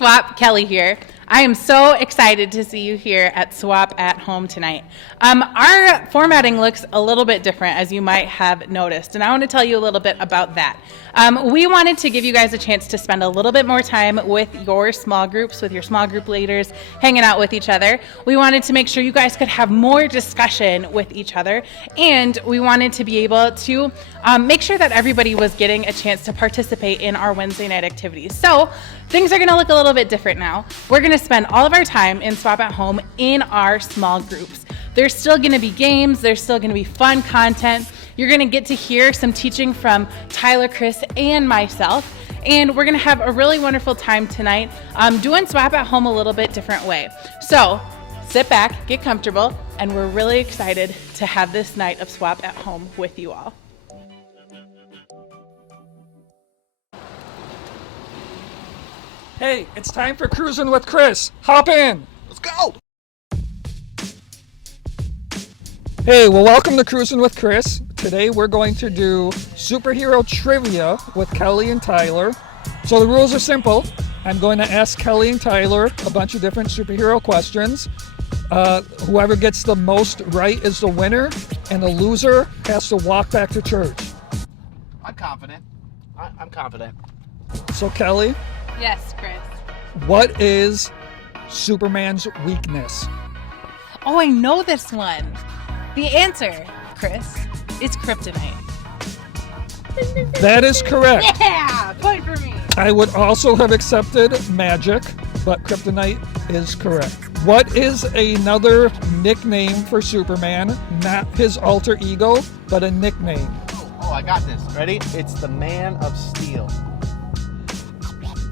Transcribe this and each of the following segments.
Swap, Kellie here. I am so excited to see you here at Swap at Home tonight. Our formatting looks a little bit different, as you might have noticed, and I want to tell you a little bit about that. We wanted to give you guys a chance to spend a little bit more time with your small groups, with your small group leaders, hanging out with each other. We wanted to make sure you guys could have more discussion with each other, and we wanted to be able to make sure that everybody was getting a chance to participate in our Wednesday night activities. So things are going to look a little bit different now. We're going to spend all of our time in Swap at Home in our small groups. There's still going to be games. There's still going to be fun content. You're going to get to hear some teaching from Tyler, Chris, and myself. And we're going to have a really wonderful time tonight doing Swap at Home a little bit different way. So sit back, get comfortable, and we're really excited to have this night of Swap at Home with you all. Hey, it's time for Cruising with Chris. Hop in. Let's go. Hey, well, welcome to Cruising with Chris. Today we're going to do superhero trivia with Kellie and Tyler. So the rules are simple. I'm going to ask Kellie and Tyler a bunch of different superhero questions. Whoever gets the most right is the winner, and the loser has to walk back to church. I'm confident. I'm confident. So Kellie, Yes, Chris. what is Superman's weakness? Oh, I know this one. The answer, Chris, is kryptonite. That is correct. Yeah, point for me. I would also have accepted magic, but kryptonite is correct. What is another nickname for Superman? Not his alter ego, but a nickname. Oh, I got this. Ready? It's the Man of Steel.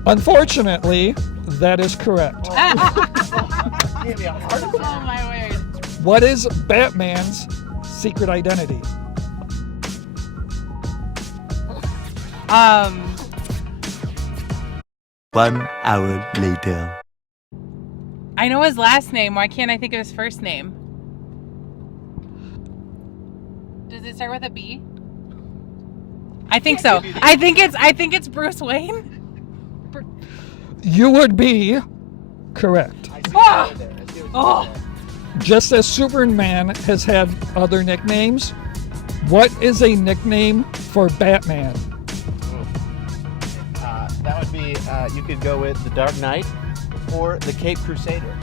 Unfortunately, that is correct. Give me a heart attack. Oh my word. What is Batman's secret identity? One hour later. I know his last name. Why can't I think of his first name? Does it start with a B? I think so. I think it's Bruce Wayne. You would be correct. I see what you did there. I see what you Oh. did there. Just as Superman has had other nicknames, what is a nickname for Batman? That would be, you could go with the Dark Knight or the Cape Crusader.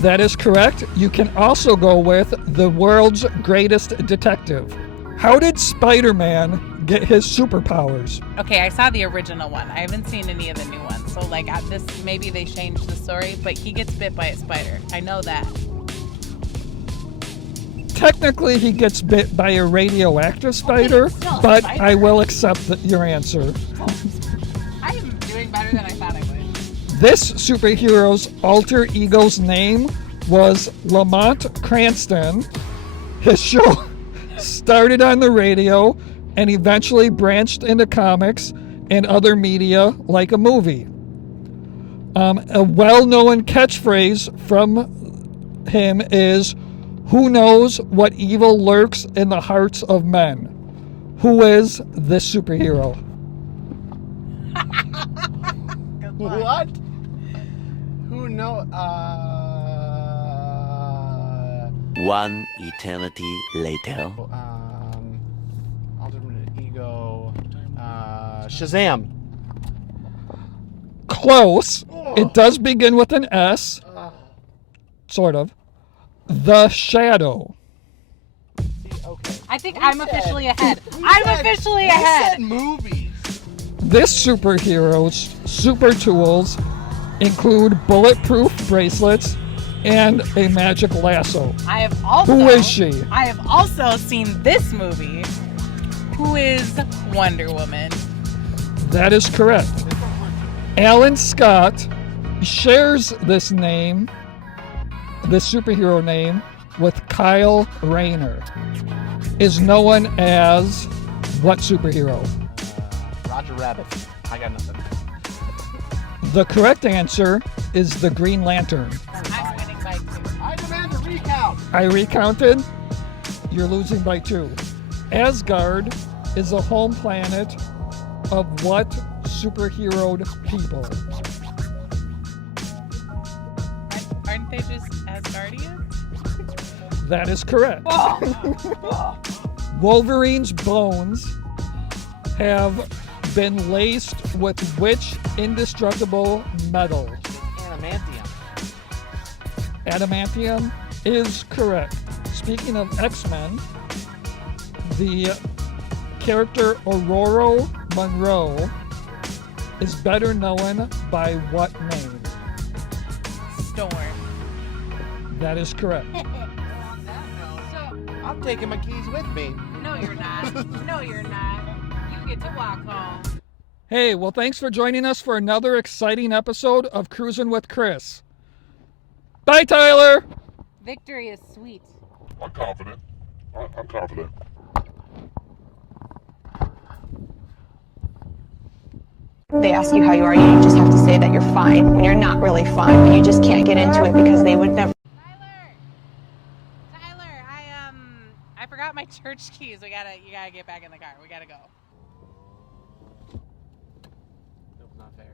That is correct. You can also go with the world's greatest detective. How did Spider-Man get his superpowers? Okay, I saw the original one. I haven't seen any of the new ones. So like at this, maybe they changed the story, but he gets bit by a spider. I know that. Technically, he gets bit by a radioactive spider, it's still a but spider. I will accept your answer. I am doing better than I thought I would. This superhero's alter ego's name was Lamont Cranston. His show started on the radio and eventually branched into comics and other media like a movie. A well-known catchphrase from him is, "Who knows what evil lurks in the hearts of men?" Who is this superhero? Good luck. What? Who know? One eternity later. Ultimate Ego. Shazam. Close. It does begin with an S. Sort of. The Shadow. See, okay. I think We I'm said- officially ahead. we I'm said- officially we ahead. said movies. This superhero's super tools include bulletproof bracelets and a magic lasso. I have also. Who is she? I have also seen this movie. Who is Wonder Woman? That is correct. Alan Scott shares this name, this superhero name, with Kyle Rayner. Is known as what superhero? Roger Rabbit. I got nothing. The correct answer is the Green Lantern. I'm winning by 2. I demand a recount. I recounted. You're losing by 2. Asgard is the home planet of what superheroed people? Aren't they just Asgardians? That is correct. Oh. Wolverine's bones have been laced with which indestructible metal? Adamantium. Adamantium is correct. Speaking of X-Men, the character Aurora Monroe is better known by what name? Storm. That is correct. I'm taking my keys with me. No, you're not. No, you're not. You get to walk home. Hey, well, thanks for joining us for another exciting episode of Cruising with Chris. Bye, Tyler! Victory is sweet. I'm confident. I'm confident. They ask you how you are, you just have to say that you're fine when you're not really fine, but you just can't get into it because they would never. Tyler, I forgot my church keys. You gotta get back in the car. We gotta go. Nope, not fair.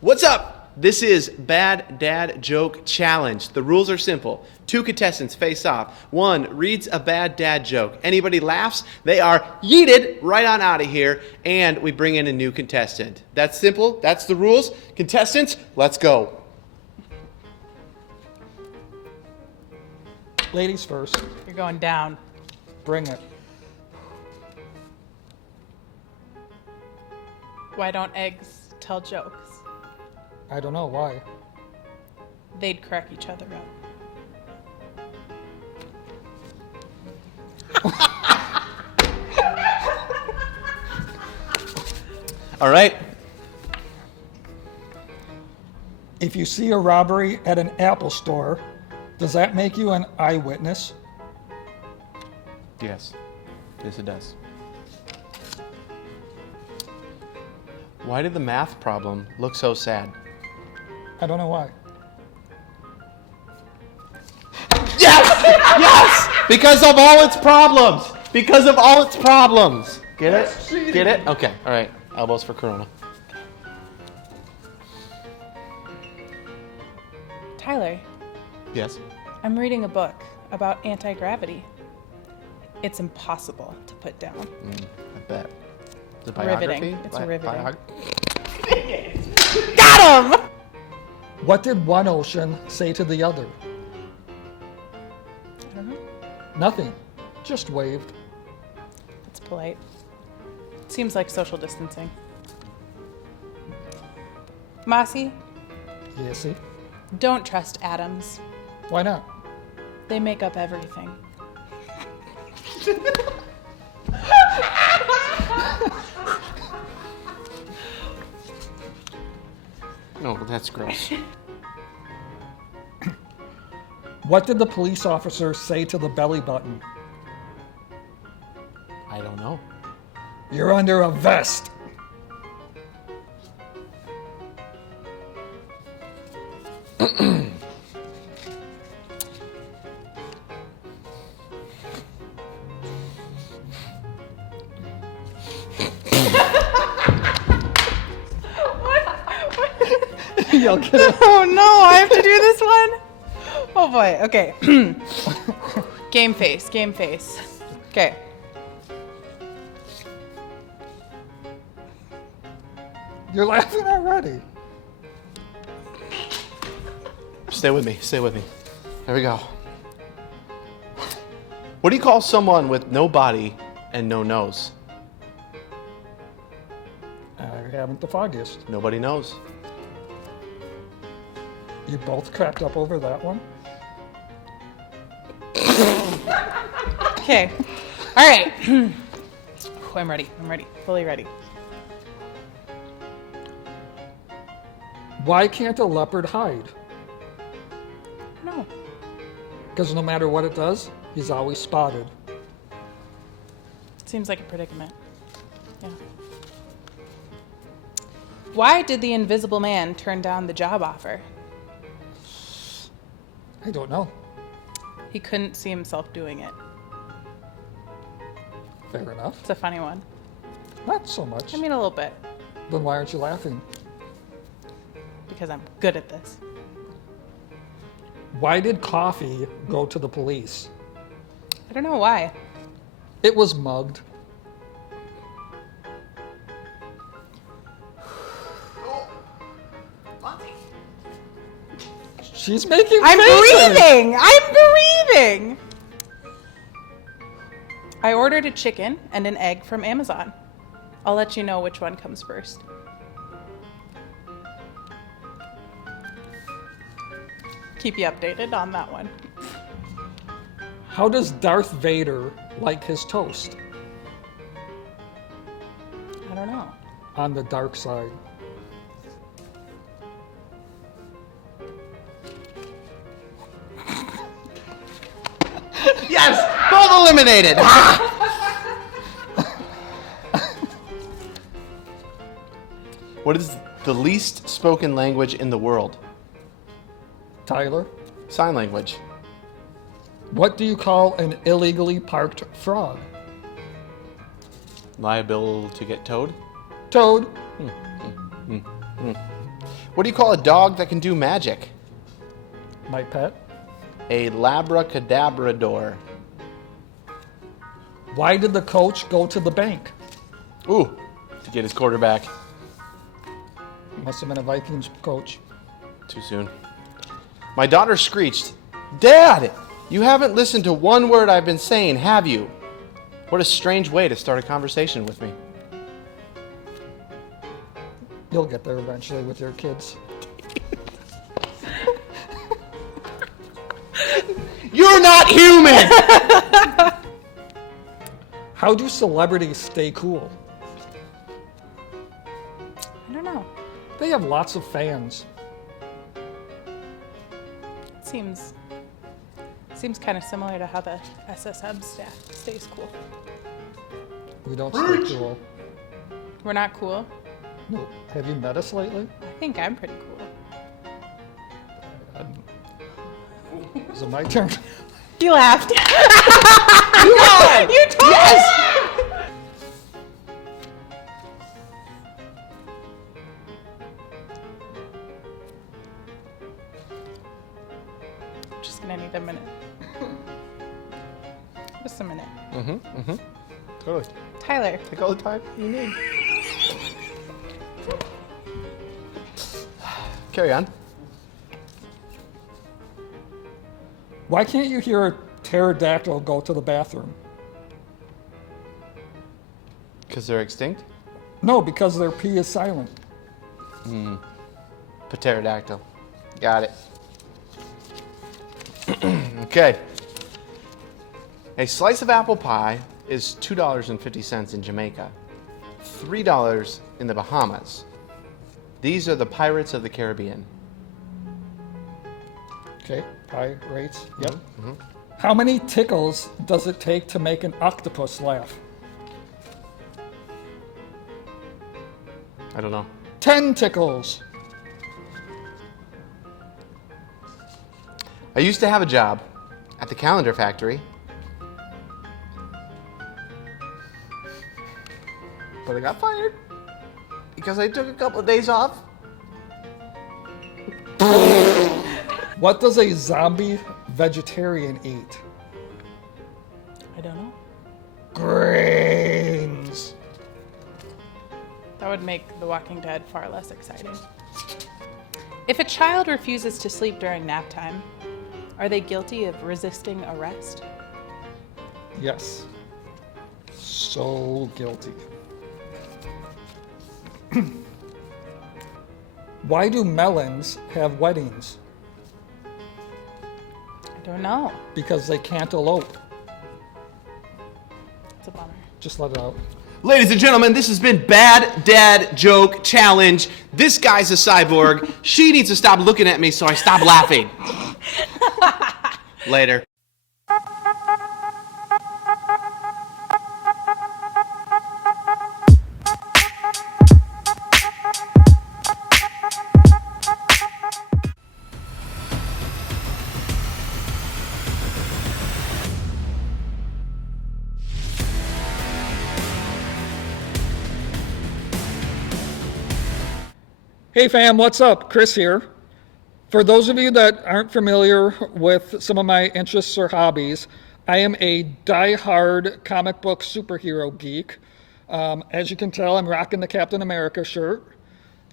What's up? This is Bad Dad Joke Challenge. The rules are simple. 2 contestants face off. One reads a bad dad joke. Anybody laughs, they are yeeted right on out of here, and we bring in a new contestant. That's simple. That's the rules. Contestants, let's go. Ladies first. You're going down. Bring it. Why don't eggs tell jokes? I don't know why. They'd crack each other up. All right. If you see a robbery at an Apple store, does that make you an eyewitness? Yes. Yes, it does. Why did the math problem look so sad? I don't know why. Yes! Yes! Because of all its problems. Because of all its problems. Get it? Get it? Okay. All right. Elbows for Corona. Tyler, Yes. I'm reading a book about anti-gravity. It's impossible to put down. I bet. It's a biography? Riveting. It's riveting. Got him! What did one ocean say to the other? I don't know. Nothing. Just waved. It's polite. Seems like social distancing. Mossy, Yes, see? don't trust atoms. Why not? They make up everything. No, that's gross. What did the police officer say to the belly button? I don't know. You're under a vest. You'll get it. Oh no, I have to do this one? Oh boy, okay. Game face, game face. Okay. You're laughing already. Stay with me. Stay with me. There we go. What do you call someone with no body and no nose? I haven't the foggiest. Nobody knows. You both cracked up over that one? Okay. All right. I'm ready. I'm ready. Fully ready. Why can't a leopard hide? No. Because no matter what it does, he's always spotted. Seems like a predicament. Yeah. Why did the Invisible Man turn down the job offer? I don't know. He couldn't see himself doing it. Fair enough. It's a funny one. Not so much. I mean, a little bit, Then why aren't you laughing? because I'm good at this. Why did coffee go to the police? I don't know why. It was mugged. She's making I'm faces. breathing! I'm breathing! I ordered a chicken and an egg from Amazon. I'll let you know which one comes first. Keep you updated on that one. How does Darth Vader like his toast? I don't know. On the dark side. Yes! Both eliminated! What is the least spoken language in the world? Tyler, Sign language. what do you call an illegally parked frog? Liable to get towed? Toad. What do you call a dog that can do magic? My pet. A labracadabrador. Why did the coach go to the bank? Ooh, to get his quarterback. Must have been a Vikings coach. Too soon. My daughter screeched, "Dad, you haven't listened to one word I've been saying, have you?" What a strange way to start a conversation with me. You'll get there eventually with your kids. You're not human! How do celebrities stay cool? I don't know. They have lots of fans. Seems kind of similar to how the SSM staff stays cool. We don't stay cool. We're not cool. No. Have you met us lately? I think I'm pretty cool. Is it my turn? You laughed. You told Yes! Just gonna need a minute. Just a minute. Totally. Tyler, Take all the time you need. Carry on. Why can't you hear a pterodactyl go to the bathroom? Because they're extinct? No, because their P is silent. Pterodactyl. Got it. Okay. A slice of apple pie is $2.50 in Jamaica, $3 in the Bahamas. These are the Pirates of the Caribbean. Okay, pie rates. Yep. How many tickles does it take to make an octopus laugh? I don't know. 10 tickles. I used to have a job at the calendar factory, but I got fired because I took a couple of days off. What does a zombie vegetarian eat? I don't know. Grains. That would make The Walking Dead far less exciting. If a child refuses to sleep during nap time, are they guilty of resisting arrest? Yes. So guilty. Why do melons have weddings? I don't know. Because they can't elope. It's a bummer. Just let it out. Ladies and gentlemen, this has been Bad Dad Joke Challenge. This guy's a cyborg. She needs to stop looking at me so I stop laughing. Later. Hey fam, what's up? Chris here. For those of you that aren't familiar with some of my interests or hobbies, I am a die-hard comic book superhero geek. As you can tell, I'm rocking the Captain America shirt.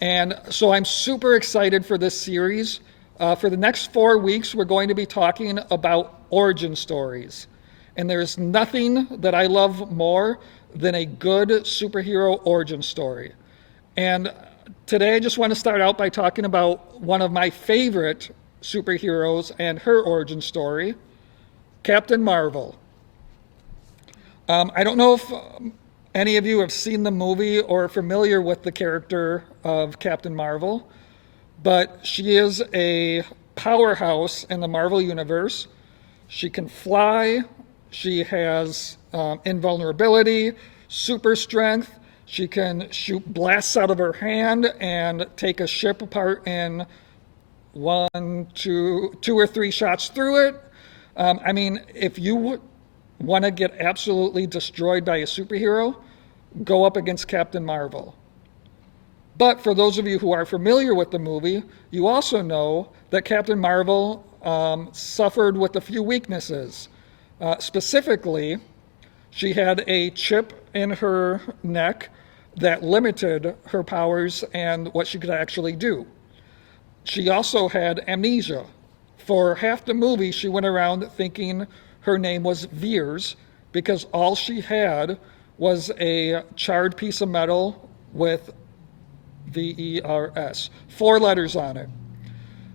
And so I'm super excited for this series. For the next 4 weeks, we're going to be talking about origin stories. And there's nothing that I love more than a good superhero origin story. And today I just want to start out by talking about one of my favorite superheroes and her origin story, Captain Marvel. I don't know if any of you have seen the movie or are familiar with the character of Captain Marvel, but she is a powerhouse in the Marvel Universe. She can fly, she has invulnerability, super strength, she can shoot blasts out of her hand and take a ship apart in two or three shots through it. If you want to get absolutely destroyed by a superhero, go up against Captain Marvel. But for those of you who are familiar with the movie, you also know that Captain Marvel suffered with a few weaknesses. Specifically, she had a chip in her neck that limited her powers and what she could actually do. She also had amnesia. For half the movie, she went around thinking her name was Veers because all she had was a charred piece of metal with VERS, 4 letters on it.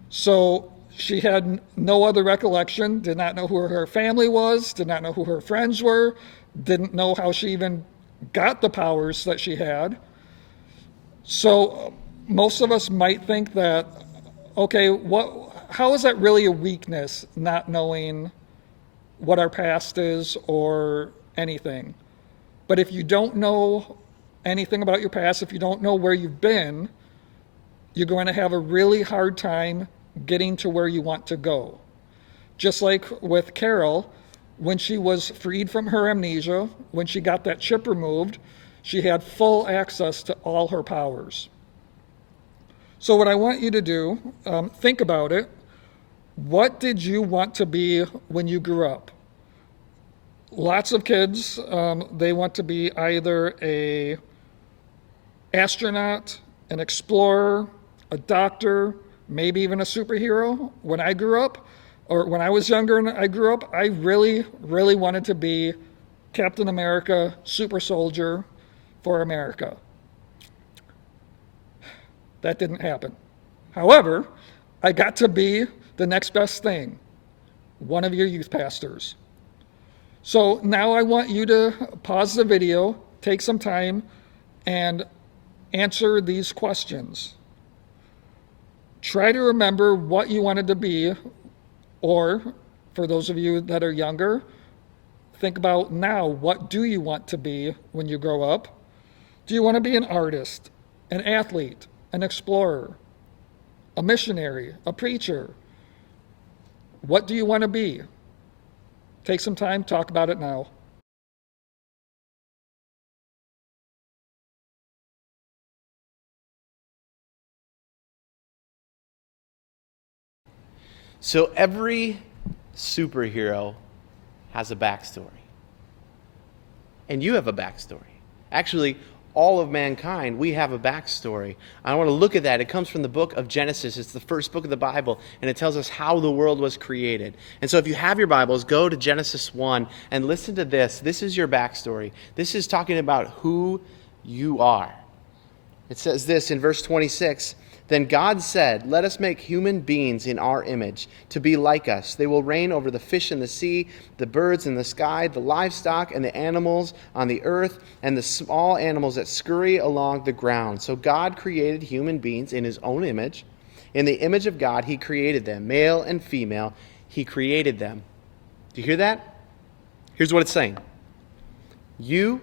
So she had no other recollection, did not know who her family was, did not know who her friends were, didn't know how she even got the powers that she had. So most of us might think that, okay, how is that really a weakness, not knowing what our past is or anything? But if you don't know anything about your past, if you don't know where you've been, you're going to have a really hard time getting to where you want to go. Just like with Carol, when she was freed from her amnesia, when she got that chip removed, she had full access to all her powers. So what I want you to do, think about it. What did you want to be when you grew up? Lots of kids, they want to be either a astronaut, an explorer, a doctor, maybe even a superhero. When I grew up, or when I was younger and I grew up, I really, really wanted to be Captain America, super soldier for America. That didn't happen. However, I got to be the next best thing, one of your youth pastors. So now I want you to pause the video, take some time, and answer these questions. Try to remember what you wanted to be, or for those of you that are younger, think about now, what do you want to be when you grow up? Do you want to be an artist, an athlete, an explorer, a missionary, a preacher? What do you want to be? Take some time, talk about it now. So every superhero has a backstory. And you have a backstory. Actually, all of mankind, we have a backstory. I want to look at that. It comes from the book of Genesis. It's the first book of the Bible, and it tells us how the world was created. And so if you have your Bibles, go to Genesis 1 and listen to this. This is your backstory. This is talking about who you are. It says this in verse 26, "Then God said, 'Let us make human beings in our image, to be like us. They will reign over the fish in the sea, the birds in the sky, the livestock and the animals on the earth, and the small animals that scurry along the ground.' So God created human beings in his own image. In the image of God, he created them. Male and female, he created them." Do you hear that? Here's what it's saying. You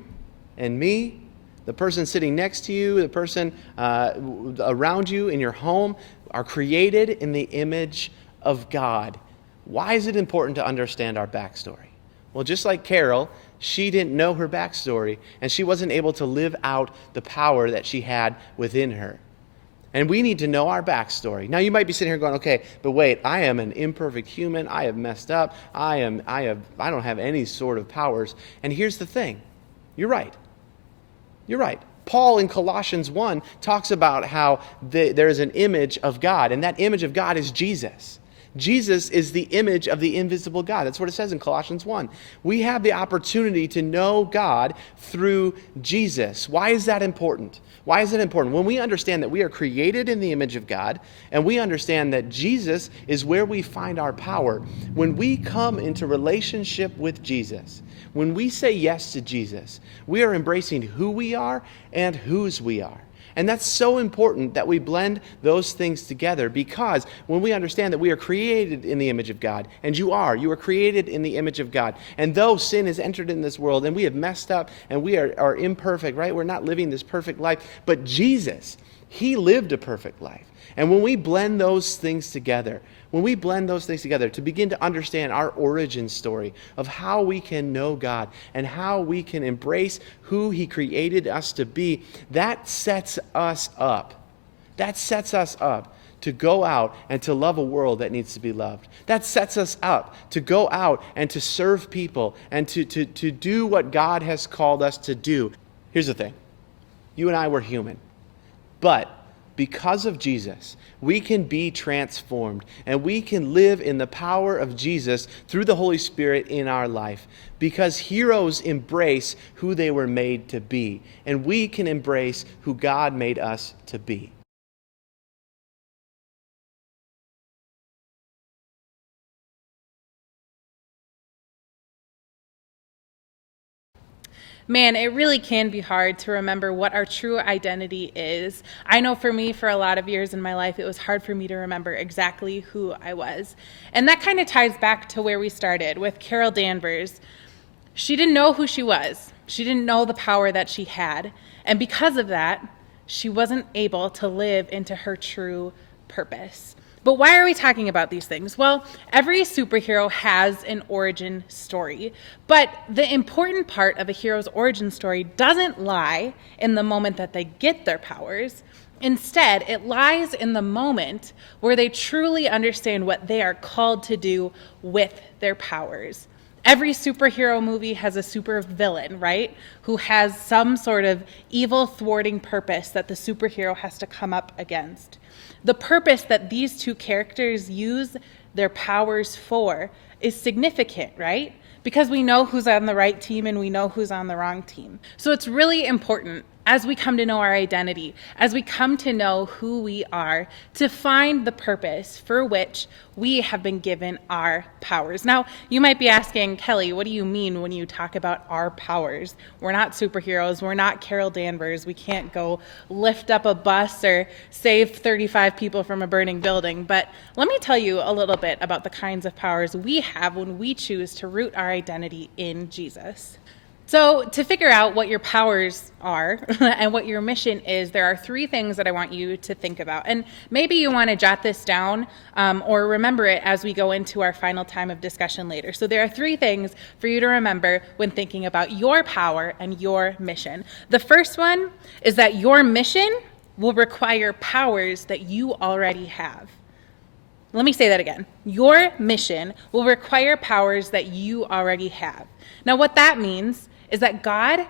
and me, the person sitting next to you, the person around you in your home, are created in the image of God. Why is it important to understand our backstory? Well, just like Carol, she didn't know her backstory, and she wasn't able to live out the power that she had within her. And we need to know our backstory. Now you might be sitting here going, okay, but wait, I am an imperfect human. I have messed up. I don't have any sort of powers. And here's the thing. You're right. You're right. Paul in Colossians 1 talks about how there is an image of God, and that image of God is Jesus. Jesus is the image of the invisible God. That's what it says in Colossians 1. We have the opportunity to know God through Jesus. Why is that important? Why is it important? When we understand that we are created in the image of God, and we understand that Jesus is where we find our power, when we come into relationship with Jesus, when we say yes to Jesus, we are embracing who we are and whose we are. And that's so important that we blend those things together, because when we understand that we are created in the image of God, and you are created in the image of God. And though sin has entered in this world and we have messed up and we are imperfect, right? We're not living this perfect life. But Jesus, he lived a perfect life. And when we blend those things together, to begin to understand our origin story of how we can know God and how we can embrace who he created us to be, that sets us up. That sets us up to go out and to love a world that needs to be loved. That sets us up to go out and to serve people and to do what God has called us to do. Here's the thing. You and I were human. But because of Jesus, we can be transformed, and we can live in the power of Jesus through the Holy Spirit in our life, because heroes embrace who they were made to be, and we can embrace who God made us to be. Man, it really can be hard to remember what our true identity is. I know for me, for a lot of years in my life, it was hard for me to remember exactly who I was. And that kind of ties back to where we started with Carol Danvers. She didn't know who she was. She didn't know the power that she had. And because of that, she wasn't able to live into her true purpose. But why are we talking about these things? Well, every superhero has an origin story. But the important part of a hero's origin story doesn't lie in the moment that they get their powers. Instead, it lies in the moment where they truly understand what they are called to do with their powers. Every superhero movie has a supervillain, right? Who has some sort of evil thwarting purpose that the superhero has to come up against. The purpose that these two characters use their powers for is significant, right? Because we know who's on the right team and we know who's on the wrong team. So it's really important as we come to know our identity, as we come to know who we are, to find the purpose for which we have been given our powers. Now, you might be asking, Kelly, what do you mean when you talk about our powers? We're not superheroes. We're not Carol Danvers. We can't go lift up a bus or save 35 people from a burning building. But let me tell you a little bit about the kinds of powers we have when we choose to root our identity in Jesus. So to figure out what your powers are and what your mission is, there are three things that I want you to think about. And maybe you want to jot this down or remember it as we go into our final time of discussion later. So there are three things for you to remember when thinking about your power and your mission. The first one is that your mission will require powers that you already have. Let me say that again. Your mission will require powers that you already have. Now, what that means is that God,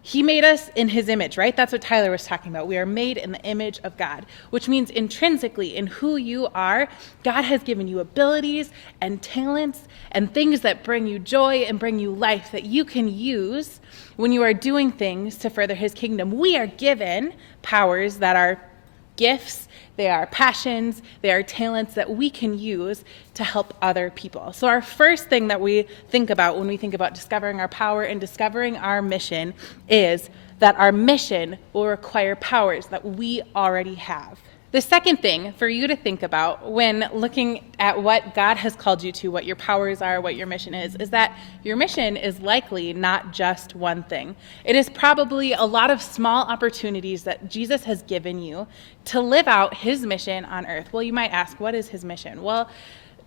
he made us in his image, right? That's what Tyler was talking about. We are made in the image of God, which means intrinsically in who you are, God has given you abilities and talents and things that bring you joy and bring you life that you can use when you are doing things to further his kingdom. We are given powers that are gifts, they are passions, they are talents that we can use to help other people. So our first thing that we think about when we think about discovering our power and discovering our mission is that our mission will require powers that we already have. The second thing for you to think about when looking at what God has called you to, what your powers are, what your mission is that your mission is likely not just one thing. It is probably a lot of small opportunities that Jesus has given you to live out his mission on earth. Well, you might ask, what is his mission? Well,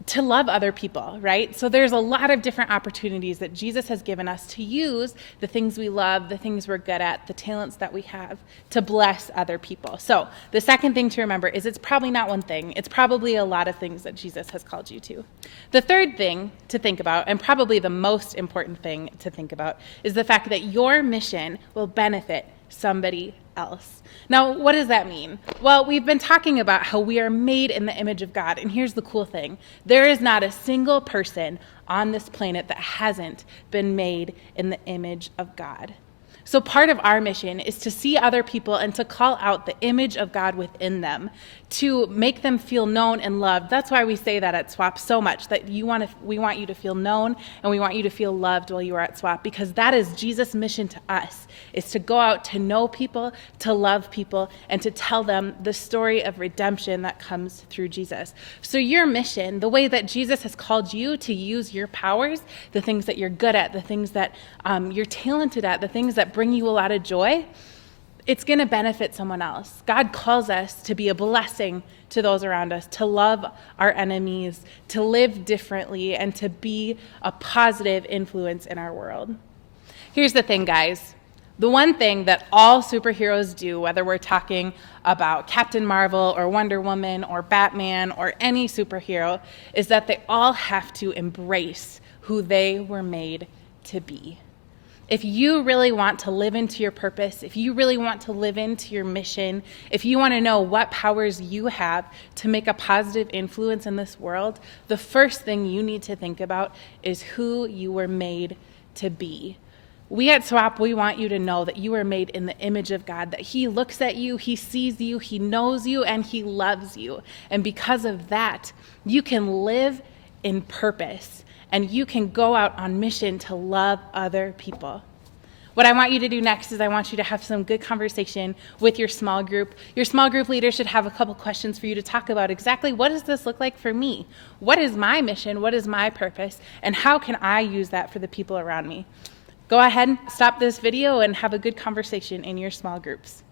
to love other people, right? So there's a lot of different opportunities that Jesus has given us to use the things we love, the things we're good at, the talents that we have to bless other people. So the second thing to remember is it's probably not one thing. It's probably a lot of things that Jesus has called you to. The third thing to think about, and probably the most important thing to think about, is the fact that your mission will benefit somebody else. Now, what does that mean? Well, we've been talking about how we are made in the image of God, and here's the cool thing. There is not a single person on this planet that hasn't been made in the image of God. So part of our mission is to see other people and to call out the image of God within them, to make them feel known and loved. That's why we say that at SWAP so much, that we want you to feel known and we want you to feel loved while you are at SWAP, because that is Jesus' mission to us, is to go out to know people, to love people, and to tell them the story of redemption that comes through Jesus. So your mission, the way that Jesus has called you to use your powers, the things that you're good at, the things that you're talented at, the things that bring you a lot of joy, it's going to benefit someone else. God calls us to be a blessing to those around us, to love our enemies, to live differently, and to be a positive influence in our world. Here's the thing, guys. The one thing that all superheroes do, whether we're talking about Captain Marvel or Wonder Woman or Batman or any superhero, is that they all have to embrace who they were made to be. If you really want to live into your purpose, if you really want to live into your mission, if you want to know what powers you have to make a positive influence in this world, the first thing you need to think about is who you were made to be. We at SWAP, we want you to know that you were made in the image of God, that He looks at you, He sees you, He knows you, and He loves you. And because of that, you can live in purpose. And you can go out on mission to love other people. What I want you to do next is I want you to have some good conversation with your small group. Your small group leader should have a couple questions for you to talk about exactly what does this look like for me? What is my mission? What is my purpose? And how can I use that for the people around me? Go ahead, stop this video, and have a good conversation in your small groups.